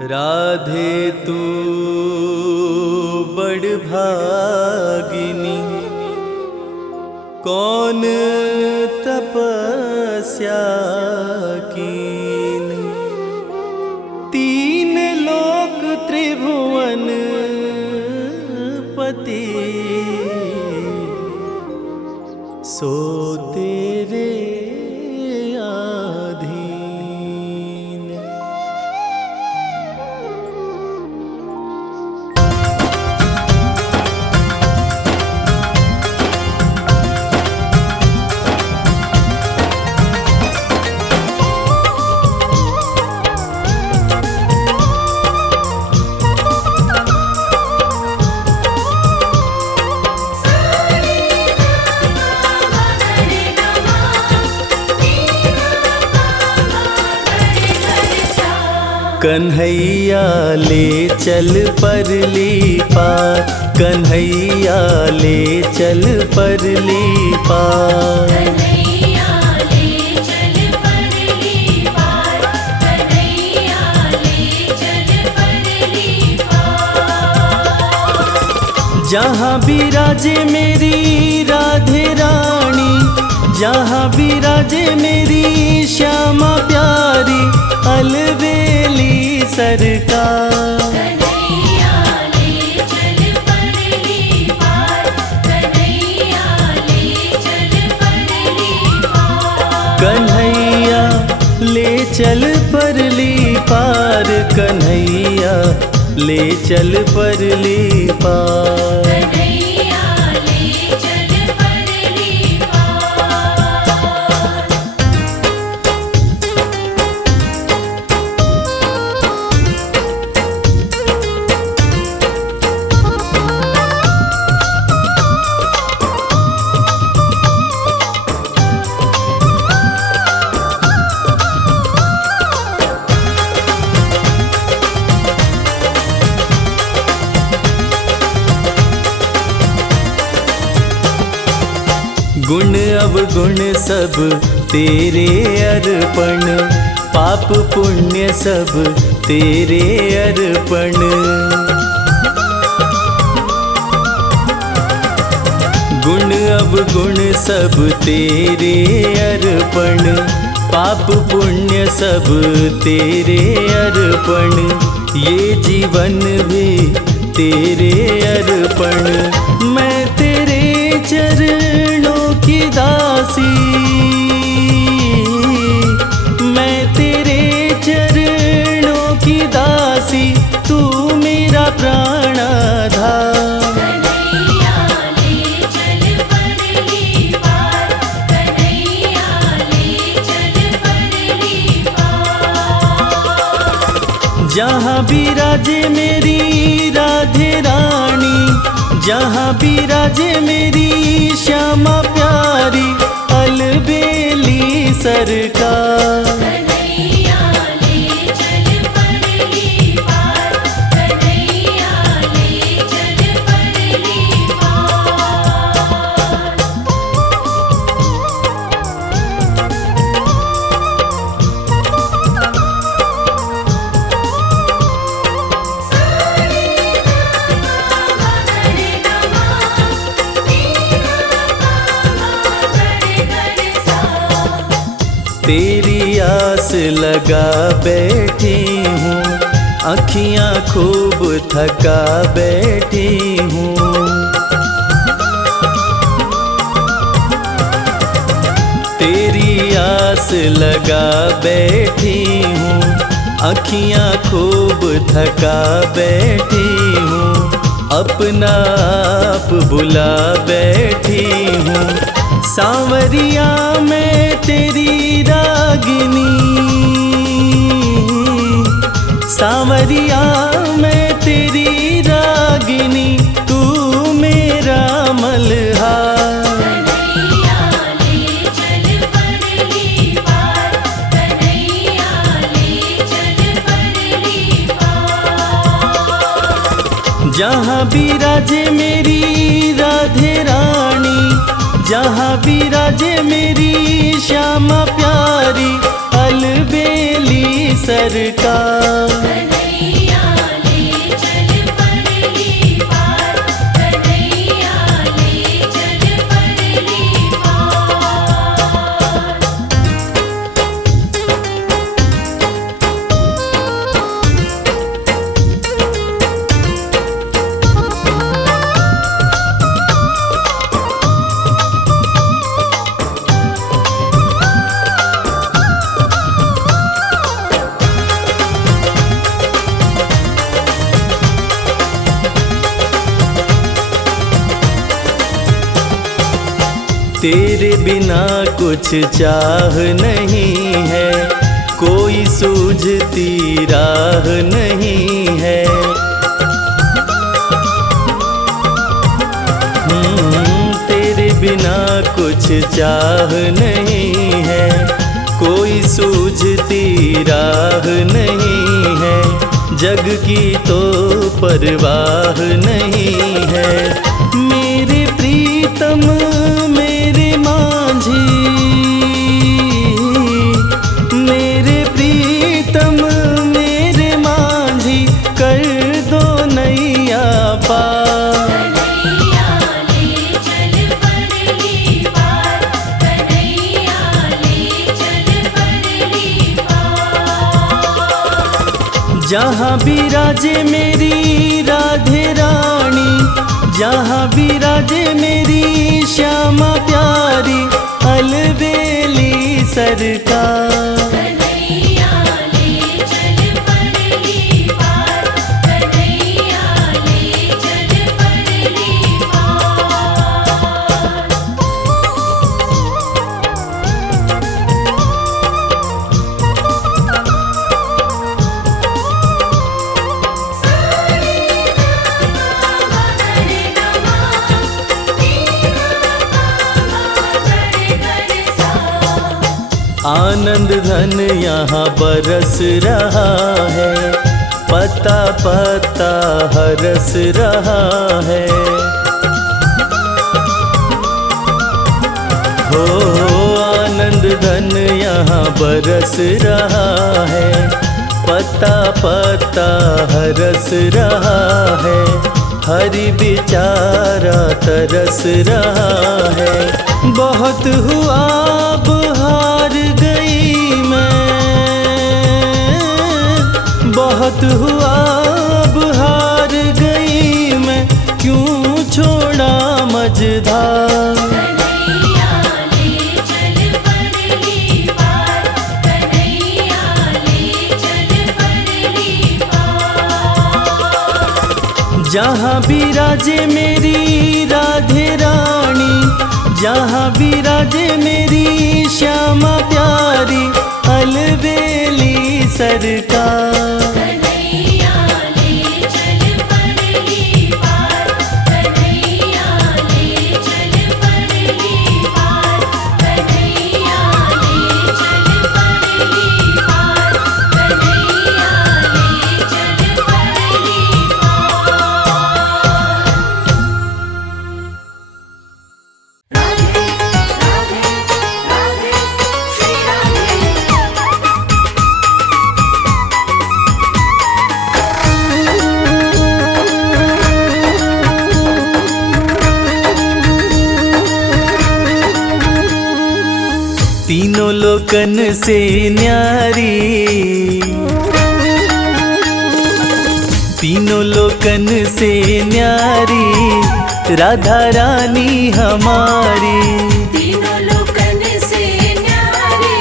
राधे तू बड़ भागिनी, कौन तपस्या कीन। तीन लोक त्रिभुवन पति, सो तेरे कन्हैया ले चल परली पार, कन्हैया ले चल परली पार। कन्हैया ले चल परली पार, कन्हैया ले चल परली पार। जहाँ विराजे मेरी राधे रानी, जहाँ विराजे मेरी श्यामा प्यारी, अलबेली सरकार। कन्हैया ले चल परली पार, कन्हैया ले चल परली पार। कन्हैया ले चल परली पार, कन्हैया ले चल परली पार। कन्हैया ले चल परली पार। गुण अवगुण सब तेरे अर्पण, पाप पुण्य सब तेरे अर्पण। गुण अवगुण सब तेरे अर्पण, पाप पुण्य सब तेरे अर्पण। ये जीवन भी तेरे अर्पण, मैं तेरे चरणों की दासी, मैं तेरे चरणों की दासी, तू मेरा प्राणाधार। कन्हैया ले चल परली पार, कन्हैया ले चल परली पार। जहाँ विराजे मेरी राधे रानी, जहाँ विराजे मेरी श्यामा प्यारी, अलबेली सरकार। कन्हैया ले चल परली पार, कन्हैया ले चल परली पार। तेरी आस लगा बैठी हूँ, अखियाँ खूब थका बैठी हूँ। तेरी आस लगा बैठी हूँ, अखियाँ खूब थका बैठी हूँ। अपना आप बुला बैठी हूँ, सांवरिया मैं तेरी रागिनी, सांवरिया मैं तेरी रागिनी, तू मेरा मल्हार। कन्हैया ले चल परली पार, कन्हैया ले चल परली पार। जहाँ विराजे मेरी राधे रानी, जहाँ विराजे मेरी श्यामा प्यारी, अलबेली सरकार। तेरे बिना कुछ चाह नहीं है, कोई सूझती राह नहीं है। तेरे बिना कुछ चाह नहीं है, कोई सूझती राह नहीं है। जग की तो परवाह नहीं है। मेरे प्रीतम मेरे मांझी, मेरे प्रीतम मेरे मांझी, कर दो नैया पार। कन्हैया ले चल परली पार, कन्हैया ले चल परली पार। जहाँ विराजे मेरी राधे रानी, जहाँ विराजे मेरी श्यामा प्यारी, अलबेली सरकार। कन्हैया ले चल परली पार, कन्हैया ले चल परली पार। आनंद धन यहाँ बरस रहा है, पता पता हरस रहा है। हो आनंद धन यहाँ बरस रहा है, पता पता हरस रहा है। हरि बेचारा तरस रहा है। बहुत हुआ अब हार गई मैं, बहुत हुआ अब हार गई मैं, क्यों छोड़ा मझधार। कन्हैया ले चल परली पार, कन्हैया ले चल परली पार। जहाँ विराजे मेरी राधे रानी, जहाँ विराजे मेरी श्यामा प्यारी, अलबेली सरकार। कन्हैया ले चल परली पार, कन्हैया ले चल परली पार, कन्हैया ले चल परली पार, कन्हैया ले चल परली पार। राधे राधे राधे श्री राधे। तीनों लोकन से न्यारी, तीनों लोकन से न्यारी, राधा रानी हमारी। तीनों लोकन से न्यारी,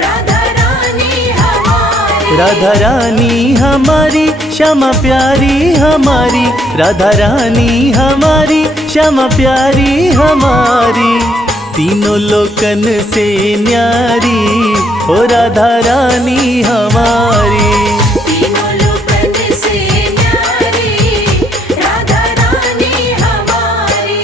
राधा रानी हमारी। राधा रानी हमारी, श्यामा प्यारी हमारी, राधा रानी हमारी, श्यामा प्यारी हमारी। तीनों लोकन से न्यारी, ओ राधा रानी हमारी। तीनों लोकन से न्यारी, राधा रानी हमारी।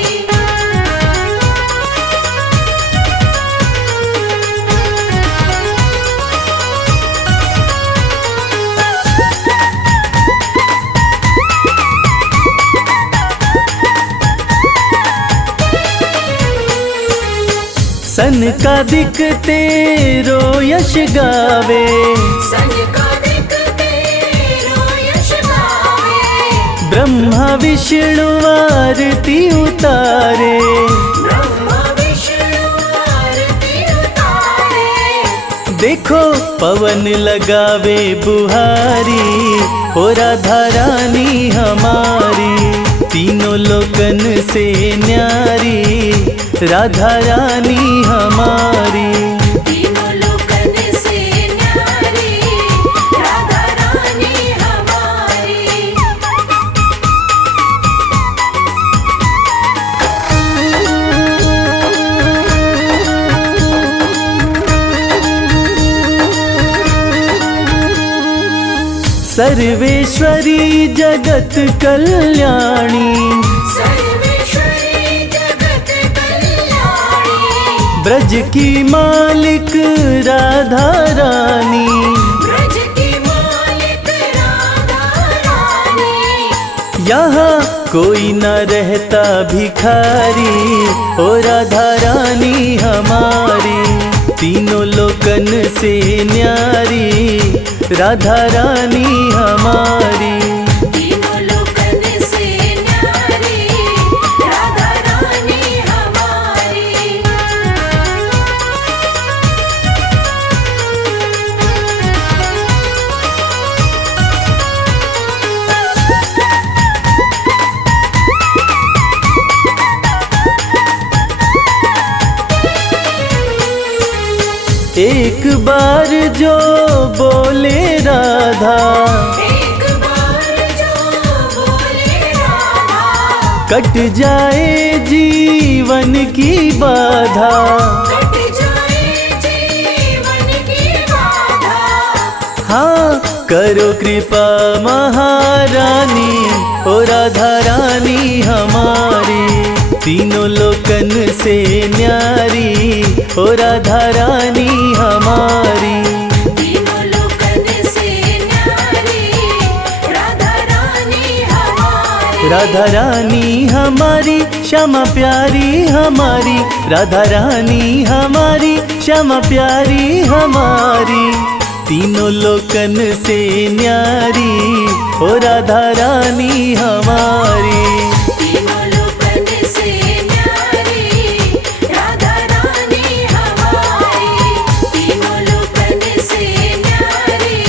सन का दिखते रो यश गावे, सन का दिखते रो यश गावे। ब्रह्मा विष्णु आरती उतारे, ब्रह्मा विष्णु आरती उतारे। देखो पवन लगावे बुहारी, ओ राधा रानी हमारी। तीनों लोकन से न्यारी, राधा रानी हमारी। तीनों लोकन से न्यारी, राधा रानी हमारी। सर्वेश्वरी जगत कल्याणी, सर्वेश्वरी जगत कल्याणी, ब्रज की मालिक राधा रानी, ब्रज की मालिक राधा रानी। यहाँ कोई न रहता भिखारी, ओ राधा रानी हमारी, तीनों लोकन से न्यारी, राधा रानी हमारी। तीनों लोकन से न्यारी, राधा रानी हमारी। एक बार जो बोले राधा, एक बार जो बोले राधा, कट जाए जीवन की बाधा, कट जाए जीवन की बाधा। हाँ करो कृपा महारानी, ओ राधा रानी हमारी, तीनों लोकन से न्यारी, ओ राधा रानी हमारी। तीनों लोकन से न्यारी, राधा रानी हमारी। राधा रानी हमारी, श्यामा प्यारी हमारी, राधा रानी हमारी, श्यामा प्यारी हमारी, तीनों लोकन से न्यारी, ओ राधा रानी हमारी। तीनों लोकन से न्यारी, राधा रानी हमारी। तीनों लोकन से न्यारी,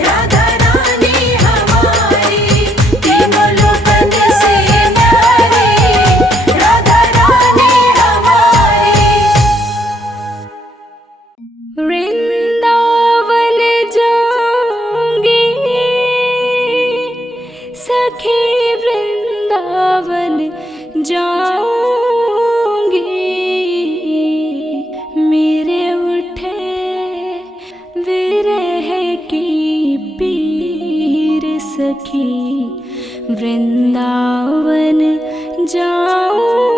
राधा रानी हमारी। तीनों लोकन से न्यारी, राधा रानी हमारी। वृंदावन जाऊंगी सखी, वृंदावन जाऊंगी, मेरे उठे विरह की पीर सखी, वृंदावन जाऊंगी।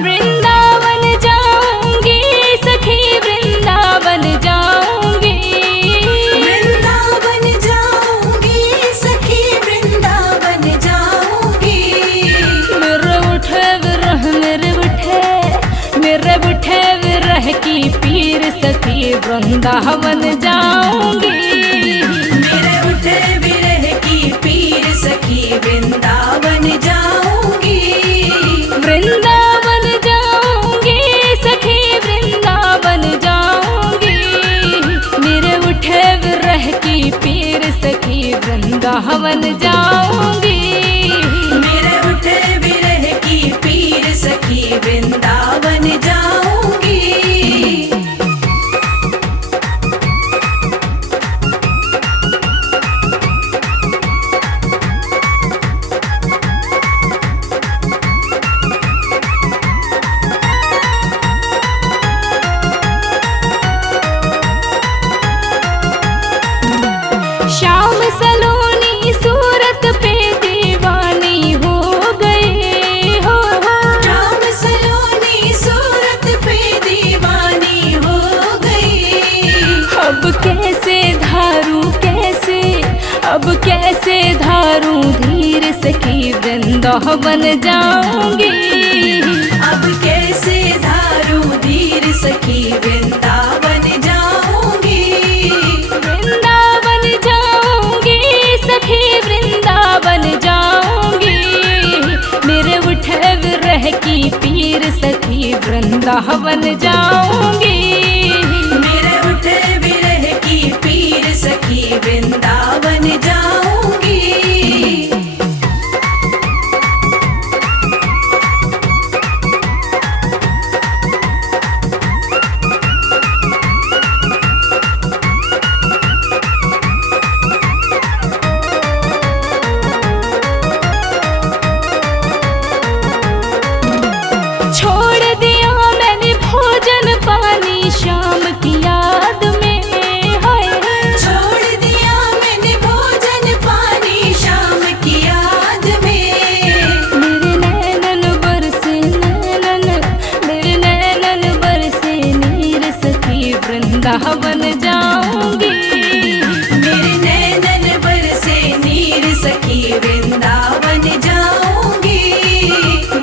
वृंदावन जाऊंगी सखी, वृंदावन जाऊंगी, वृंदावन जाऊंगी सखी, वृंदावन जाऊंगी। मेरे उठे विरह, मेरे उठे विरह की पीर सखी, वृंदावन जाऊंगी। मेरे उठे विरह की पीर सखी, वृंदावन जाऊंगी। वृंदावन जाऊंगी सखी, वृंदावन जाऊंगी, मेरे उठे विरह की पीर सखी, वृंदावन जाऊंगी। मेरे उठे विरह की पीर सखी, वृंदावन जाऊंगी। श्याम सलोनी सूरत पे दीवानी हो गए हो, श्याम सलोनी सूरत पे दीवानी हो गई। अब कैसे धारूं, अब कैसे धारूं धीर सखी, वृंदावन जाऊंगी। अब कैसे धारूं धीर सखी, वृंदावन जाऊंगी। वृंदावन जाऊंगी सखी, वृंदावन जाऊंगी, मेरे उठे विरह की पीर सखी, वृंदावन जाऊंगी। मेरे उठे विरह की पीर सखी, वृंदावन जाऊंगी। वृंदावन जाऊंगी। मेरे नैनन बरसे नीर सखी वृंदावन जाऊंगी।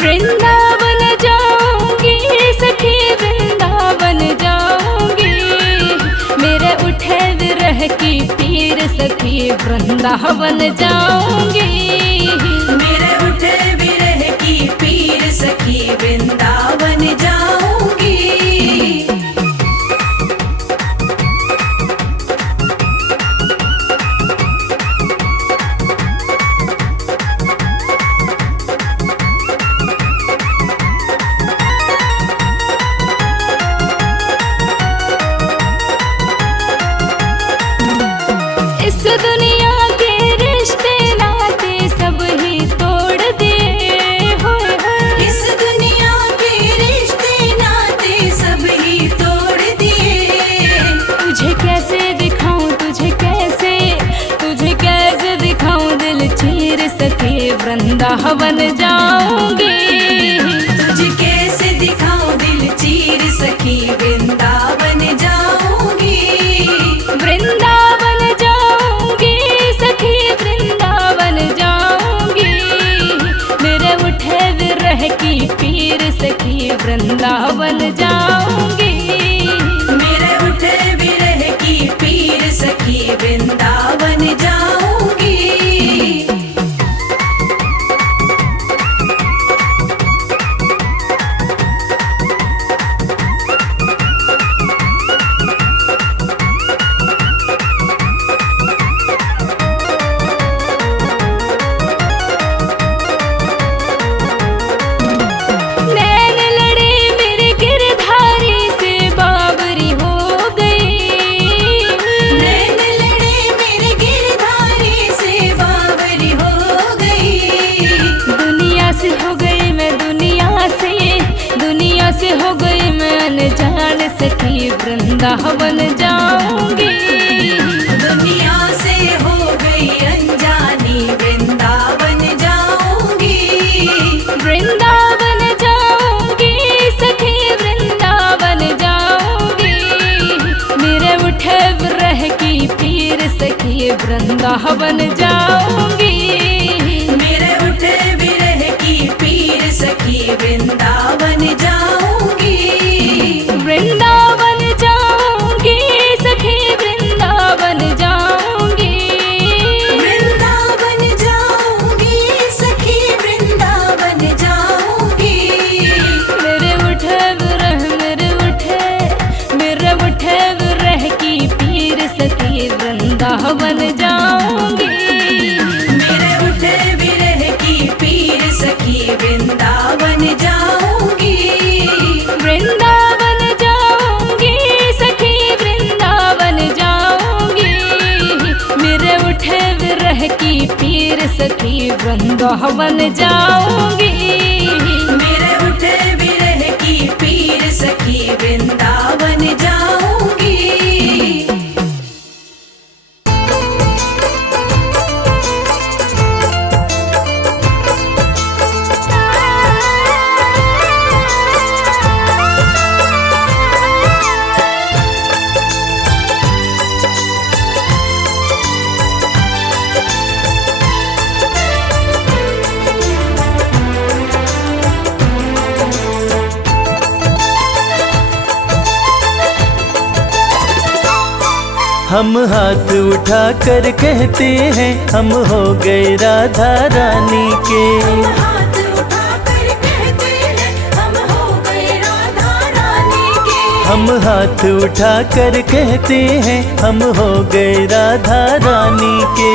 वृंदावन जाऊंगी सखी वृंदावन जाऊंगी। मेरे उठे विरह की पीर सखी वृंदावन जाऊंगी। मेरे उठे विरह की पीर सखी वृंदावन जाऊंगी। इस दुनिया के रिश्ते नाते सब ही तोड़ दिए हो। इस दुनिया के रिश्ते नाते सब ही तोड़ दिए। तुझे कैसे दिखाऊं तुझे कैसे दिखाऊं दिल चीर सके वृंदावन जाऊंगी। तुझे कैसे दिखाऊं दिल चीर सखी वृंदावन जाऊंगी। वृंदावन जाऊंगी सखी वृंदावन जाऊंगी। मेरे उठे विरह की पीर सखी वृंदावन जाऊंगी। मेरे उठे विरह की पीर सखी वृंदावन जाऊंगी। नैन लड़े मेरे गिरधारी से बाबरी हो गई। नैन लड़े मेरे गिरधारी से बाबरी हो गई। दुनिया से हो गई मैं दुनिया से हो गई मैं अनजान सखी वृंदावन जाऊंगी। दुनिया से हो गई अनजानी वृंदावन जाऊंगी। वृंदावन जाऊंगी सखी वृंदावन जाऊंगी। मेरे उठे विरह की पीर सखी वृंदावन जाऊंगी। मेरे उठे विरह की पीर सखी वृंदावन जाऊंगी। वृंदावन जाऊंगी सखी वृंदावन जाऊंगी। वृंदावन जाऊंगी सखी वृंदावन जाऊंगी। मेरे उठे विरह की पीर सखी वृंदावन जाऊंगी। मेरे उठे विरह की पीर सखी वृंदावन जाऊंगी। वृंदावन जाऊंगी सखी वृंदावन जाऊंगी। मेरे उठे विरह की पीर सखी वृंदावन जाऊंगी। मेरे उठे विरह की पीर सखी वृंदावन जाऊंगी। हम हाथ उठा कर कहते हैं हम हो गए राधा रानी के। हाथ उठा कर कहते हैं हम हो गए राधा रानी के। हम हाथ उठा कर कहते हैं हम हो गए राधा रानी के।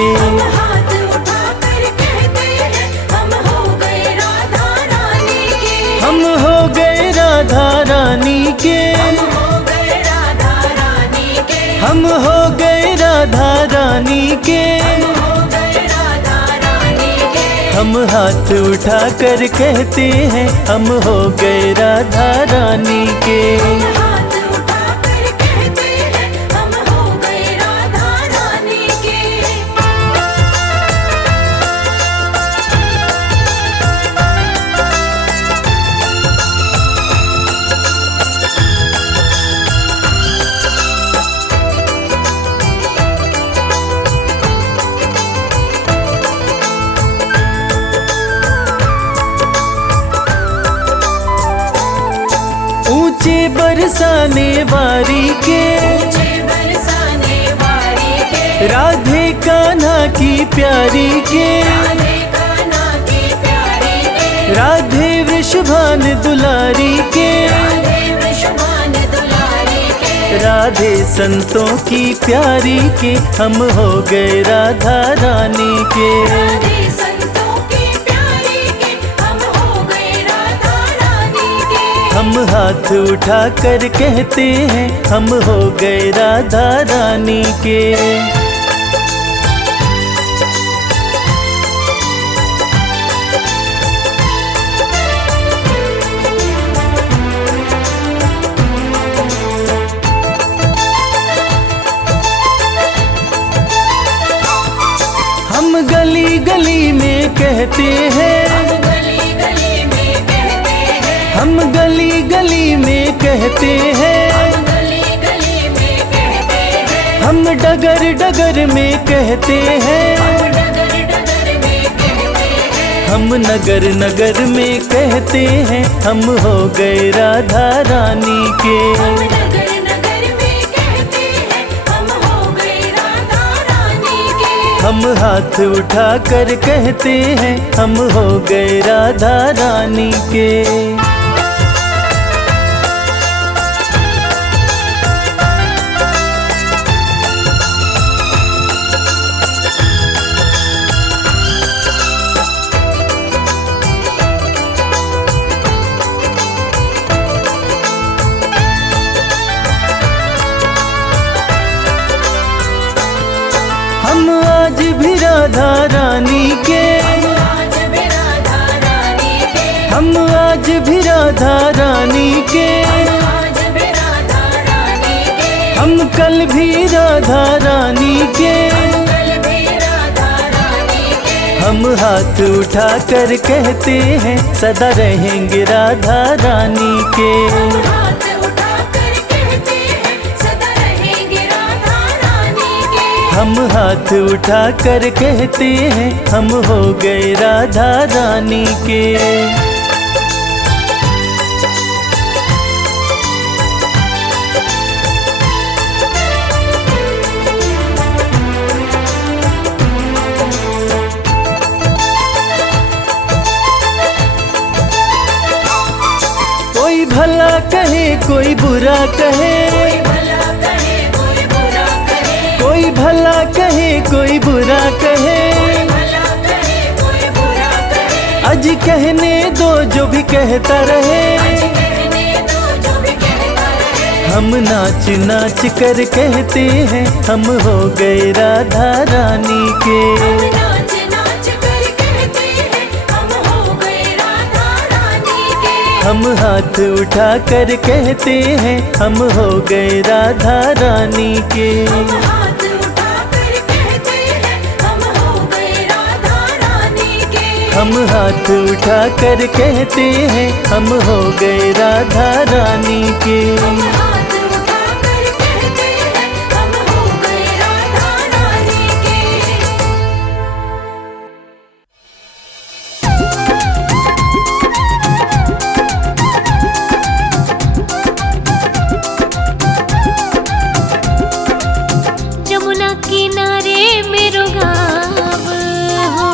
हाथ उठा कर कहते हैं हम हो गए राधा रानी के। हम हो गए राधा रानी के। हम हो गए राधा रानी के। हम हो गए राधा रानी के। हम हो गए राधा रानी के। हम हाथ उठा कर कहते हैं हम हो गए राधा रानी के। हाथ उठा कर कहते हैं हम हो गए राधा रानी के। ऊंचे बरसाने वारी के, ऊंचे बरसाने वारी के, राधे कान्हा की प्यारी के, राधे कान्हा की प्यारी के, राधे वृषभान दुलारी के, राधे वृषभान दुलारी के, राधे संतों की प्यारी के, हम हो गए राधा रानी के। राधे संतों की प्यारी के, हम हो गए राधा रानी के। हम हाथ उठा कर कहते हैं, हम हो गए राधा रानी के। हम गली गली में कहते हैं, हम गली गली में कहते हैं, हम गली गली में कहते हैं, हम गली गली में कहते हैं, हम डगर डगर में कहते हैं, हम डगर डगर में कहते हैं, हम नगर नगर में कहते हैं, हम हो गए राधा रानी के। हम नगर नगर में कहते हैं, हम हो गए राधा रानी के। हम हाथ उठा कर कहते हैं, हम हो गए राधा रानी के। हम आज भी राधा रानी के, हम आज भी राधा रानी के, हम आज भी राधा रानी के, हम आज भी राधा रानी के, हम कल भी राधा रानी के। कल भी राधा रानी के। हम हाथ उठा कर कहते हैं, सदा रहेंगे राधा रानी के। हाथ उठा कर कहते हैं, सदा रहेंगे राधा रानी के। हम हाथ उठा कर कहते हैं, हम हो गए राधा रानी के। कोई भला कहे कोई बुरा कहे, कोई भला कहे कोई बुरा कहे, कोई भला कहे कोई बुरा कहे, कोई भला कहे कोई बुरा कहे। आज कहने दो जो भी कहता रहे, आज कहने दो जो भी कहता रहे। हम नाच नाच कर कहते हैं, हम हो गए राधा रानी के। हम नाच नाच कर कहते हैं, हम हो गए राधा रानी के। हम हाथ उठा कर कहते हैं, हम हो गए राधा रानी के। हम हाथ उठा कर कहते हैं, हम हो गए राधा रानी के। हम हाथ उठा कर कहते हैं, हम हो गए राधा रानी के। हम हाथ उठा कर कहते हैं, हम हो गए राधा रानी के। जमुना किनारे मेरो गाँव हो,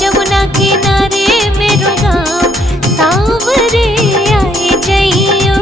जमुना किनारे मेरो गाँव, सांवरे आए जइयो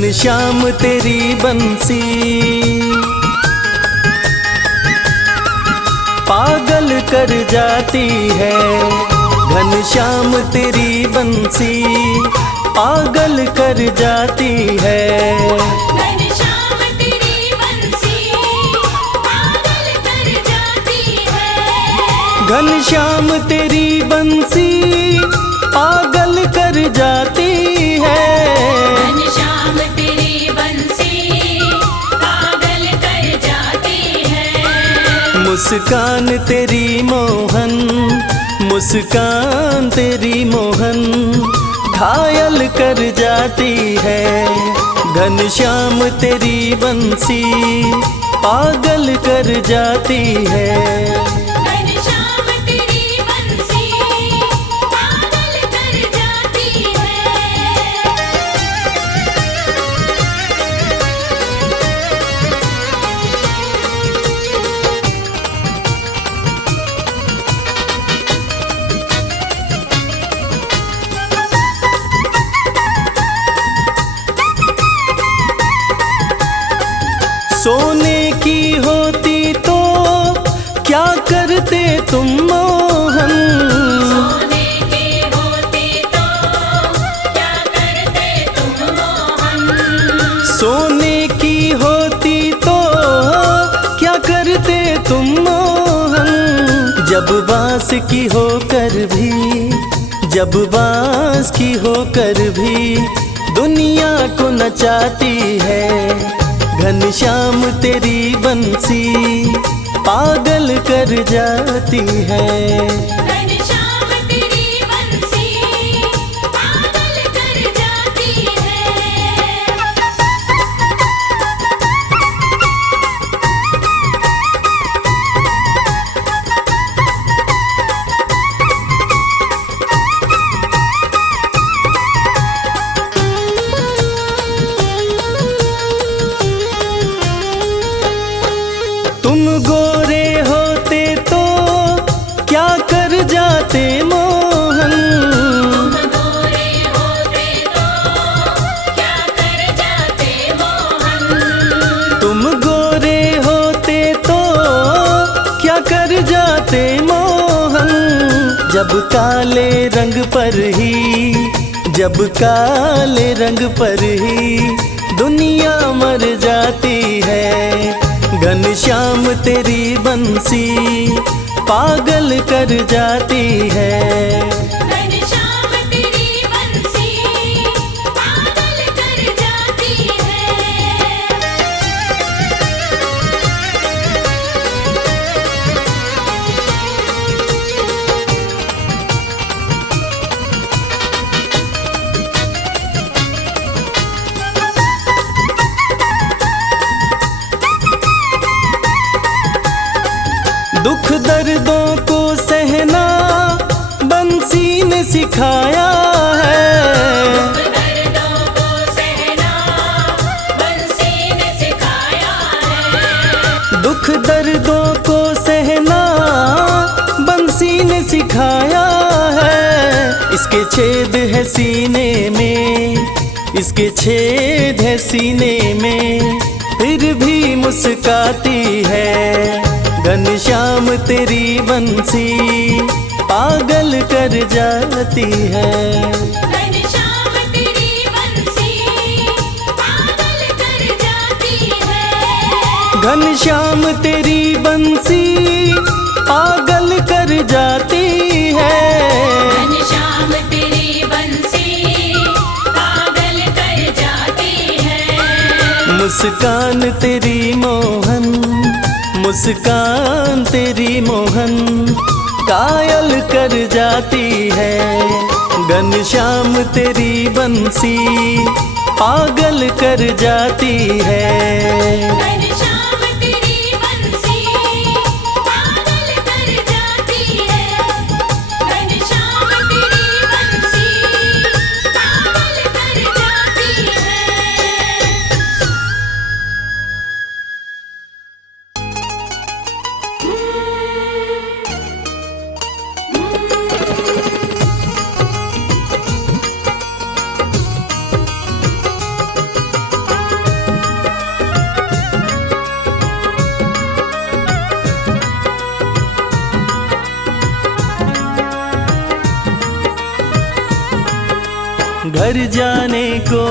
घनश्याम तेरी बंसी पागल कर जाती है। घनश्याम तेरी बंसी पागल कर जाती है। घनश्याम तेरी बंसी पागल कर जाती है। घनश्याम तेरी बंसी पागल कर जाती है। घनश्याम तेरी बंसी पागल कर जाती है। मुस्कान तेरी मोहन, मुस्कान तेरी मोहन घायल कर जाती है। घनश्याम तेरी बंसी पागल कर जाती है। घनश्याम तेरी बंसी पागल कर जाती है। सोने की होती तो क्या करते तुम मोहन। सोने की होती तो क्या करते तुम मोहन। सोने की होती तो क्या करते तुम मोहन। जब बांस की होकर भी, जब बांस की होकर भी दुनिया को नचाती है। घनश्याम तेरी बंसी पागल कर जाती है। घनश्याम तेरी बंसी पागल कर जाती है। तुम गोरे होते तो क्या कर जाते मोहन। तुम गोरे होते तो क्या कर जाते मोहन। तुम गोरे होते तो क्या कर जाते मोहन। जब काले रंग पर ही, जब काले रंग पर ही दुनिया मर जाती है। घनश्याम तेरी बंसी पागल कर जाती है। घनश्याम तेरी बंसी पागल कर जाती है। दुख दर्दों को सहना बंसी ने सिखाया है। दर्दों को सहना बंसी ने सिखाया है। दुख दर्दों को सहना बंसी ने सिखाया है। इसके छेद है सीने में, इसके छेद है सीने में फिर भी मुस्काती है। घनश्याम तेरी बंसी पागल कर जाती है। घनश्याम तेरी बंसी पागल कर जाती है। घनश्याम तेरी बंसी पागल कर जाती है। घनश्याम तेरी बंसी पागल कर जाती है। मुस्कान तेरी मोहन, मुस्कान तेरी मोहन कायल कर जाती है। घनश्याम तेरी बंसी पागल कर जाती है। घनश्याम तेरी बंसी पागल कर जाती है। घनश्याम तेरी बंसी पागल कर जाती है। घर जाने को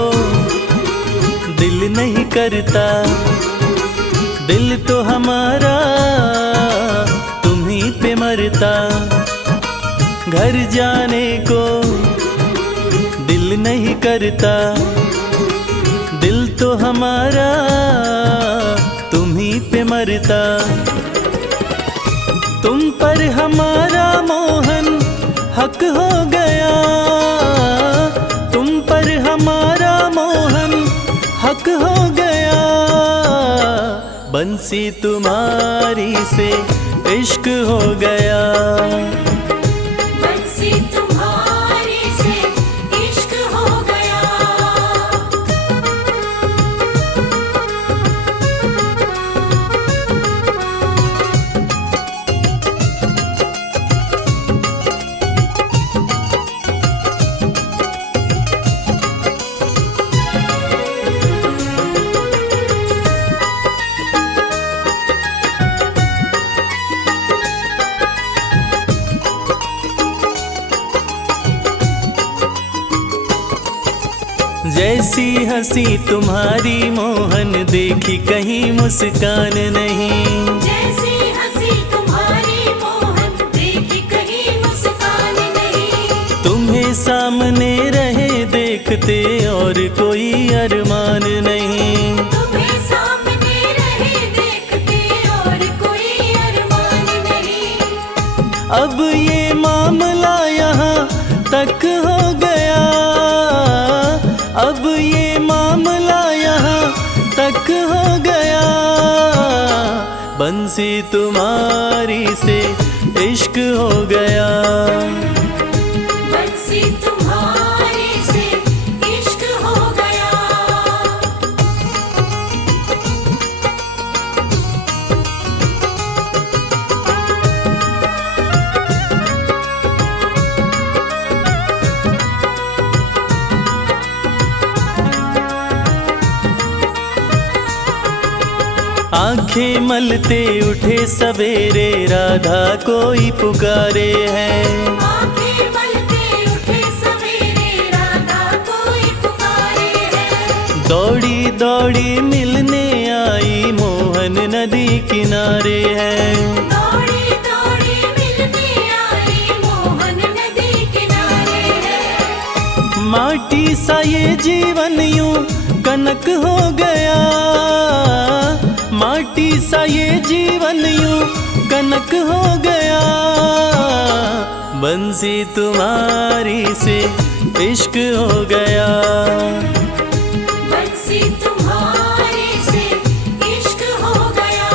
दिल नहीं करता, दिल तो हमारा तुम्हीं पे मरता। घर जाने को दिल नहीं करता, दिल तो हमारा तुम्हीं पे मरता। तुम पर हमारा मोहन हक हो गया, तुम पर हमारा मोहन हक हो गया। बंसी तुम्हारी से इश्क हो गया, बंसी तुम्हारी से इश्क हो गया। जैसी हंसी तुम्हारी मोहन देखी कहीं मुस्कान नहीं। जैसी हंसी तुम्हारी मोहन देखी कहीं मुस्कान नहीं। तुम्हें सामने रहे देखते और कोई अरमान नहीं। तुम्हें सामने रहे देखते और कोई अरमान नहीं। अब ये मामला यहाँ तक हो गया, अब ये मामला यहाँ तक हो गया। बंसी तुम्हारी से इश्क हो गया, बंसी तुम्हारी से इश्क हो गया। आंखें मलते उठे सवेरे राधा कोई पुकारे है। आंखें मलते उठे सवेरे राधा कोई पुकारे है। दौड़ी दौड़ी मिलने आई मोहन नदी किनारे है। दौड़ी दौड़ी मिलने आई मोहन नदी किनारे है। माटी सा ये जीवन यूं कनक हो गया, माटी सा ये जीवन यूं कनक हो गया। बंसी तुम्हारी से इश्क हो गया, बंसी तुम्हारी से इश्क हो गया।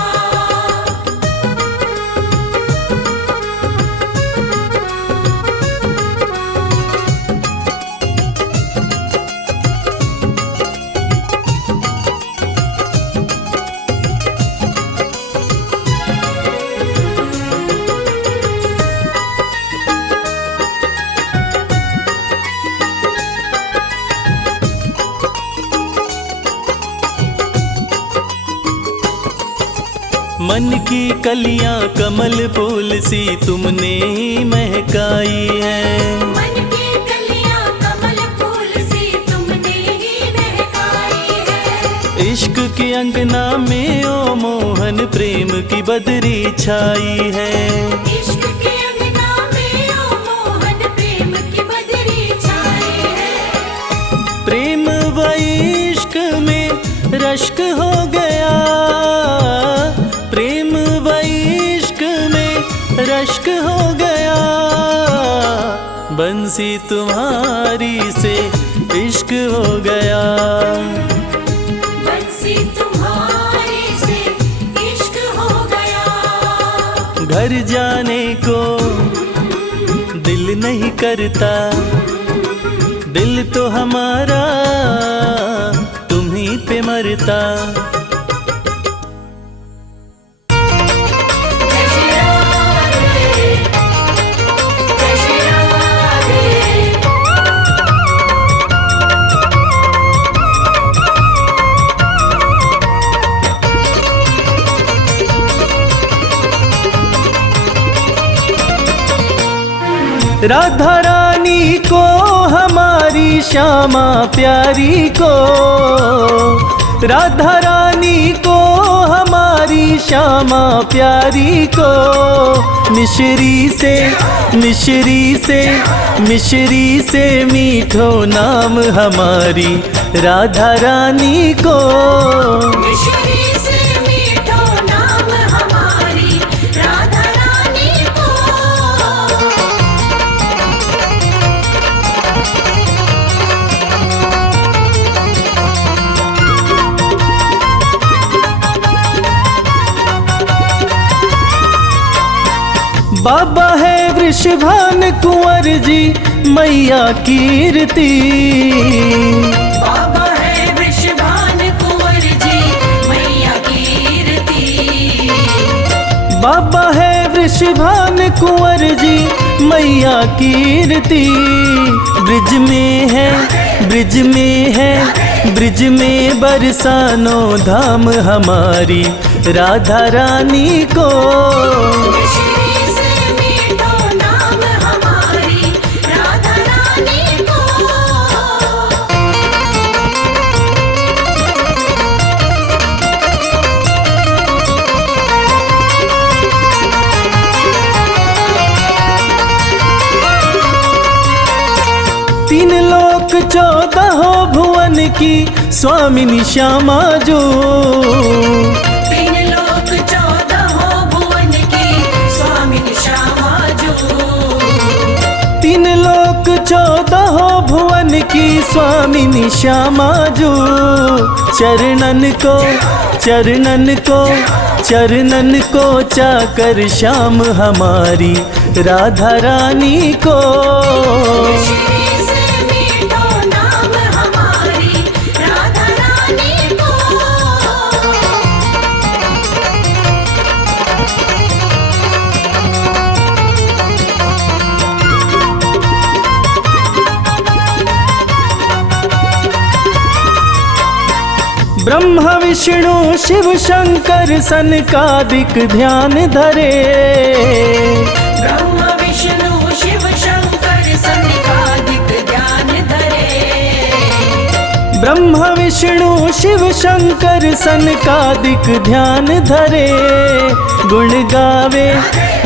मन की कलियां कमल फूल सी तुमने ही महकाई है। मन की कलियां कमल फूल सी तुमने ही महकाई है। इश्क के अंगना में ओ मोहन प्रेम की बदरी छाई है। इश्क के अंगना में ओ मोहन प्रेम की बदरी छाई है। प्रेम व इश्क में रश्क हो गया, प्रेम व इश्क में रश्क हो गया। बंसी तुम्हारी से इश्क हो गया, बंसी तुम्हारी से इश्क हो गया। घर जाने को दिल नहीं करता, दिल तो हमारा तुम्हीं पे मरता। राधा रानी को हमारी हमारी श्यामा प्यारी को, राधा रानी को हमारी श्यामा प्यारी को। मिश्री से मिश्री से मिश्री से मीठो नाम हमारी राधा रानी को। मिश्री से मीठो नाम हमारी राधा रानी को। बाबा है वृषभान कुंवर जी मैया कीर्ति। बाबा है वृषभान कुंवर जी मैया कीर्ति। बाबा है वृषभान कुंवर जी मैया कीर्ति। ब्रिज में है ब्रिज में है ब्रिज में बरसानो धाम हमारी राधा रानी को। मिश्री से मीठो नाम हमारी राधा रानी को। तीन लोक 14 भुवन की स्वामिनी श्यामा जो। तीन लोक 14 भुवन की स्वामिनी श्यामा जो। तीन लोक 14 भुवन की स्वामिनी श्यामा जो। चरणन को चरणन को चरणन को चाकर श्याम हमारी राधा रानी को। मिश्री से मीठो नाम हमारी राधा रानी को। ब्रह्मा विष्णु शिव शंकर सनकादिक ध्यान धरे। ब्रह्मा विष्णु शिव शंकर सनकादिक ध्यान धरे। ब्रह्मा विष्णु शिव शंकर सनकादिक ध्यान धरे। गुण गावे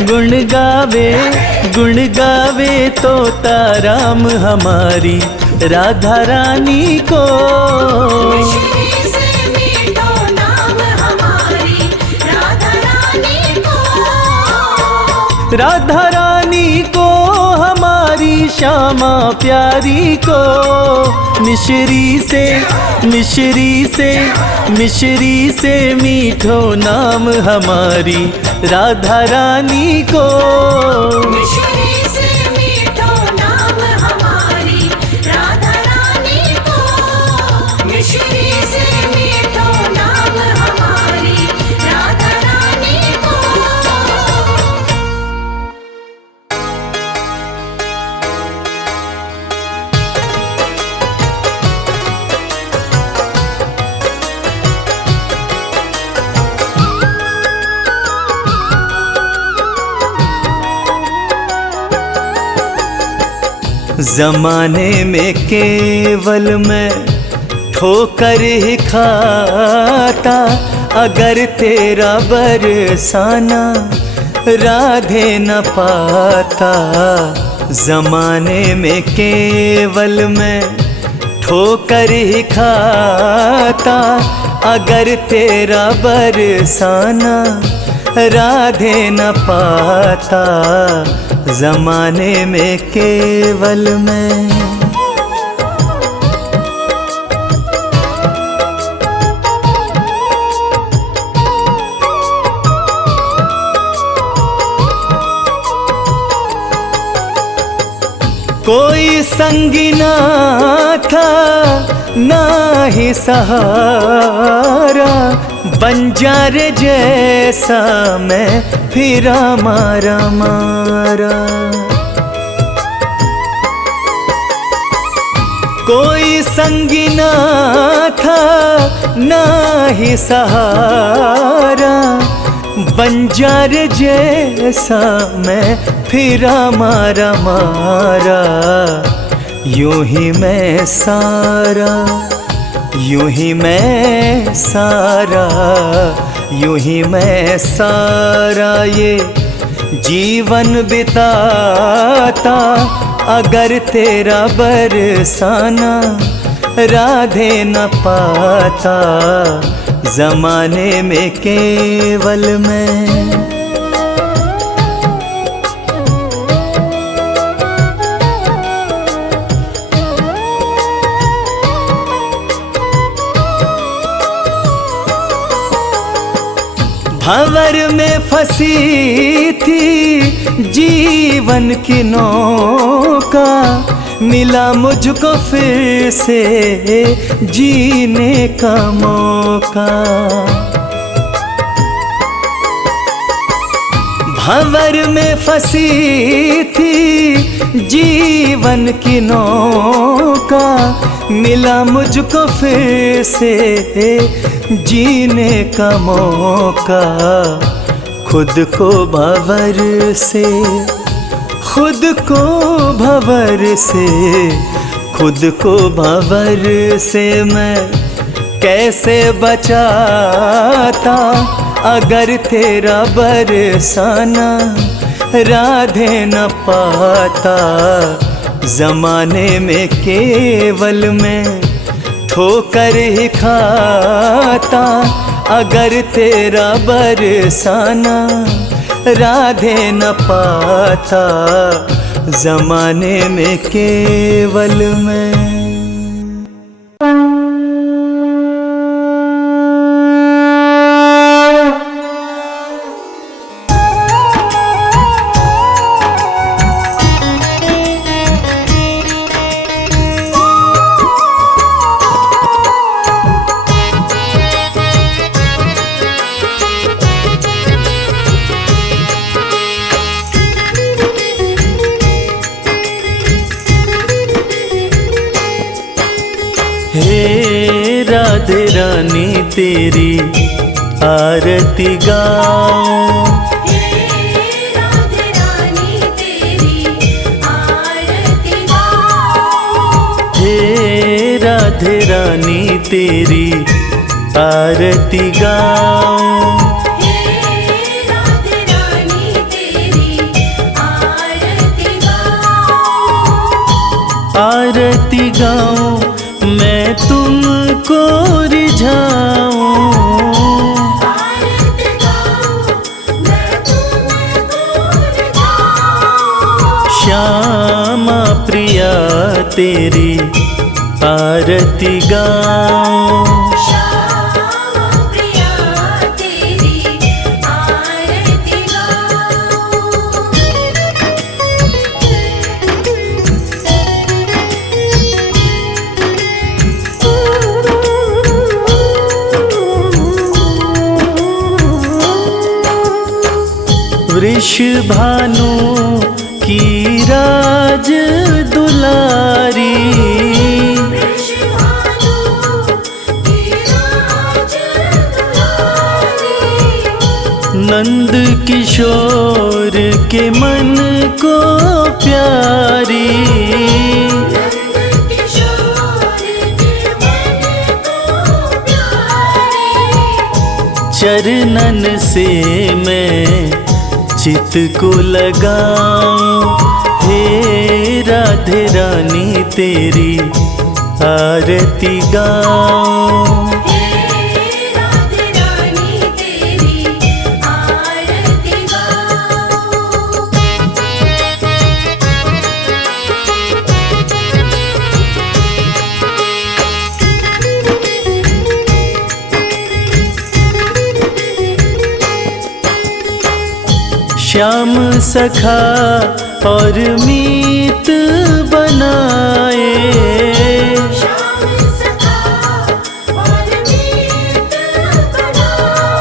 गुण गावे गुण गावे तोता राम हमारी राधा रानी को। मिश्री से मीठो नाम हमारी राधा रानी को। राधा रानी को हमारी श्यामा प्यारी को। मिश्री से मिश्री से मिश्री से मीठो नाम हमारी राधा रानी को। मिश्री से मीठो नाम हमारी राधा रानी को। मिश्री से मीठो नाम हमारी राधा रानी को। जमाने में केवल मैं ठोकर ही खाता। अगर तेरा बरसाना राधे न पाता। जमाने में केवल मैं ठोकर ही खाता। अगर तेरा बरसाना राधे न पाता। जमाने में केवल मैं। कोई संगी ना था ना ही सहारा। बंजार जैसा मैं फिरा मारा मारा। कोई संगी ना था ना ही सहारा। बंजार जैसा मैं फिरा मारा मारा। यूं ही मैं सारा, यूं ही मैं सारा, यूं ही मैं सारा ये जीवन बिताता, अगर तेरा बरसाना राधे न पाता, जमाने में केवल मैं। भंवर में फंसी थी जीवन की नौका, मिला मुझको फिर से जीने का मौका। भंवर में फंसी थी जीवन की नौका, मिला मुझको फिर से जीने का मौका। खुद को भंवर से, खुद को भंवर से, खुद को भंवर से मैं कैसे बचाता, अगर तेरा बरसाना राधे न पाता, जमाने में केवल मैं ठोकर ही खाता, अगर तेरा बरसाना राधे न पाता, जमाने में केवल मैं। हे राधे रानी तेरी आरती गाऊं, हे राधे रानी तेरी आरती गाऊं, हे राधे रानी तेरी आरती गाऊं, हे राधे रानी तेरी आरती गाऊं, आरती गाऊं मैं तुमको रिझाऊं, आरती गाऊं मैं तुमको रिझाऊं, श्यामा प्रिया तेरी आरती गाऊं, श्यामा प्रिया तेरी आरती वृषभानु की राज दुलारी, वृषभानु की राज दुलारी, नंद किशोर के मन को प्यारी, नंद किशोर के मन को प्यारी, चरणन से मैं चित को लगाऊं, हे राधे रानी तेरी आरती गाऊं, हे राधे रानी तेरी आरती गाऊं। श्याम सखा और मीत बनाए, श्याम सखा और मीत बनाए,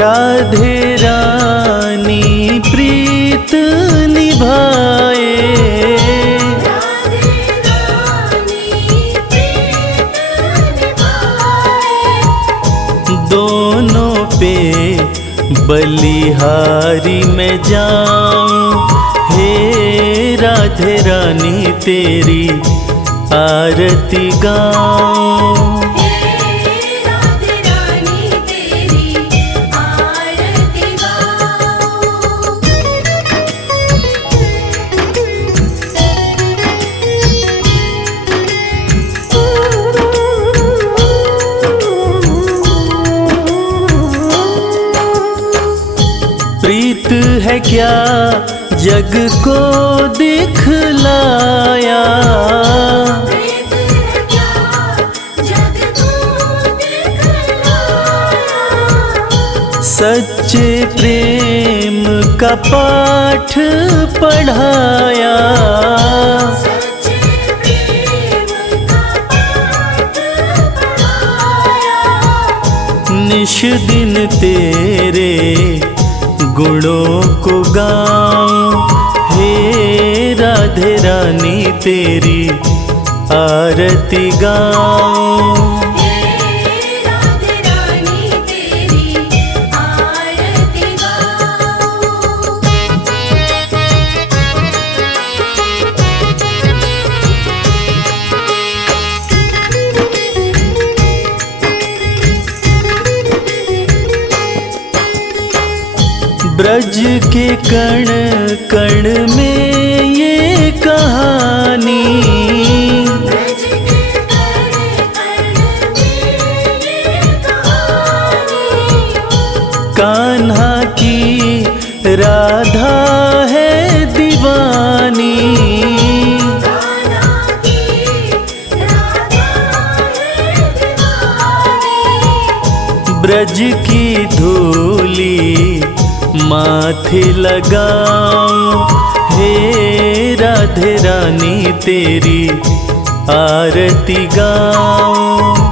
राधे रानी प्रीत निभाए, राधे रानी प्रीत निभाए, दोनों पे बलिहारी में जाऊं, हे राधे रानी तेरी आरती गाऊं। हे राधे रानी तेरी आरती प्रीत है क्या जग को दिखलाया, प्रीत है क्या जग को दिखलाया, सच्चे प्रेम का पाठ पढ़ाया, सच्चे प्रेम का पाठ पढ़ाया, निश दिन तेरे गुणों को गाऊं। हे राधे रानी तेरी आरती गाऊं। हे राधे रानी तेरी आरती ब्रज के कण कण में ये कहानी, ब्रज के कण कण में ये कहानी, कान्हा की राधा है दीवानी, कान्हा की राधा है दीवानी, ब्रज की धूली माथे लगाऊं। हे राधे रानी तेरी आरती गाऊं।